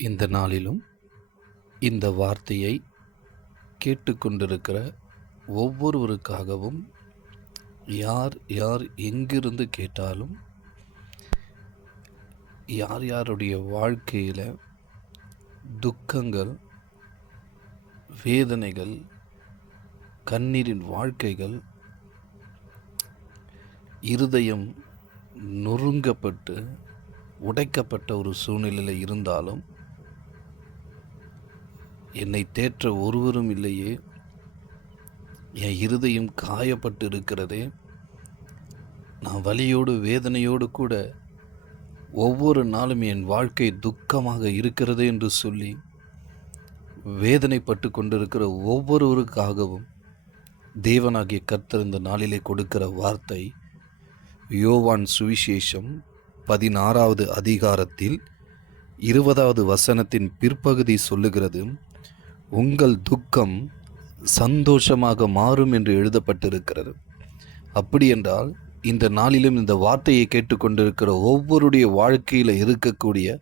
இந்த நாளிலும் இந்த வார்த்தையை கேட்டுக்கொண்டிருக்கிற ஒவ்வொருவருக்காகவும் யார் யார் எங்கிருந்து கேட்டாலும் யார் யாருடைய வாழ்க்கையில் துக்கங்கள், வேதனைகள், கண்ணீரின் வாழ்க்கைகள், இருதயம் நொறுங்கப்பட்டு உடைக்கப்பட்ட ஒரு சூழ்நிலையில் இருந்தாலும் என்னை தேற்ற ஒருவரும் இல்லையே, என் இருதயம் காயப்பட்டு இருக்கிறதே, நான் வலியோடு வேதனையோடு கூட ஒவ்வொரு நாளும் என் வாழ்க்கை துக்கமாக இருக்கிறது என்று சொல்லி வேதனைப்பட்டு கொண்டிருக்கிற ஒவ்வொருவருக்காகவும் தேவனாகிய கர்த்தர் இந்த நாளிலே கொடுக்கிற வார்த்தை யோவான் சுவிசேஷம் 16வது அதிகாரத்தில் 20வது வசனத்தின் பிற்பகுதி சொல்லுகிறது, உங்கள் துக்கம் சந்தோஷமாக மாறும் என்று எழுதப்பட்டிருக்கிறது. அப்படி என்றால் இந்த நாளிலும் இந்த வார்த்தையை கேட்டுக்கொண்டிருக்கிற ஒவ்வொருடைய வாழ்க்கையில் இருக்கக்கூடிய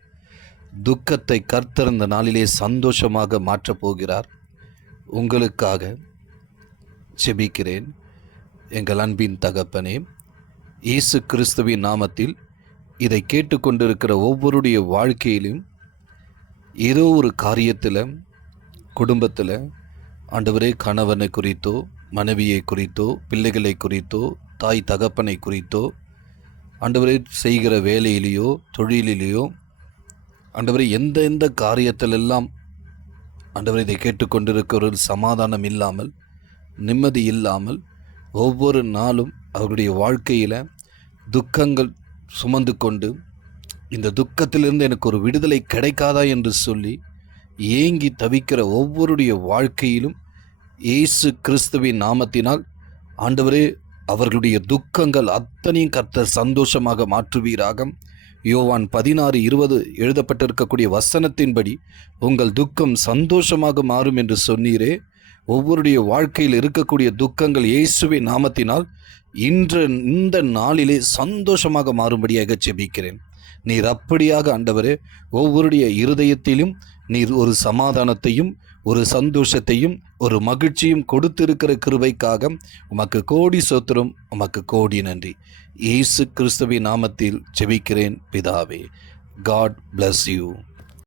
துக்கத்தை கர்த்தர் இந்த நாளிலே சந்தோஷமாக மாற்றப் போகிறார். உங்களுக்காக ஜெபிக்கிறேன். எங்கள் அன்பின் தகப்பனே, இயேசு கிறிஸ்துவின் நாமத்தில் இதை கேட்டுக்கொண்டிருக்கிற ஒவ்வொருடைய வாழ்க்கையிலும் ஏதோ ஒரு காரியத்தில், குடும்பத்தில் ஆண்டவரே, கணவனை குறித்தோ, மனைவியை குறித்தோ, பிள்ளைகளை குறித்தோ, தாய் தகப்பனை குறித்தோ, ஆண்டவரே செய்கிற வேலையிலேயோ தொழிலிலேயோ, ஆண்டவரே எந்த காரியத்திலெல்லாம் ஆண்டவரை இதை கேட்டுக்கொண்டிருக்கிற சமாதானம் இல்லாமல், நிம்மதி இல்லாமல், ஒவ்வொரு நாளும் அவருடைய வாழ்க்கையில் துக்கங்கள் சுமந்து கொண்டு இந்த துக்கத்திலிருந்து எனக்கு ஒரு விடுதலை கிடைக்காதா என்று சொல்லி ஏங்கி தவிக்கிற ஒவ்வொருடைய வாழ்க்கையிலும் இயேசு கிறிஸ்துவின் நாமத்தினால் ஆண்டவரே அவர்களுடைய துக்கங்கள் அத்தனையும் கர்த்தர் சந்தோஷமாக மாற்றுவீராக. யோவான் 16:20 எழுதப்பட்டிருக்கக்கூடிய வசனத்தின்படி உங்கள் துக்கம் சந்தோஷமாக மாறும் என்று சொன்னீரே. ஒவ்வொருடைய வாழ்க்கையில் இருக்கக்கூடிய துக்கங்கள் இயேசுவின் நாமத்தினால் இந்த நாளிலே சந்தோஷமாக மாறும்படியாக ஜெபிக்கிறேன். நீர் அப்படியாக ஆண்டவரே ஒவ்வொருடைய இருதயத்திலும் நீர் ஒரு சமாதானத்தையும், ஒரு சந்தோஷத்தையும், ஒரு மகிழ்ச்சியும் கொடுத்திருக்கிற கிருபைக்காக உமக்கு கோடி ஸ்தோத்திரம், உமக்கு கோடி நன்றி. இயேசு கிறிஸ்துவின் நாமத்தில் ஜெபிக்கிறேன் பிதாவே. God bless you.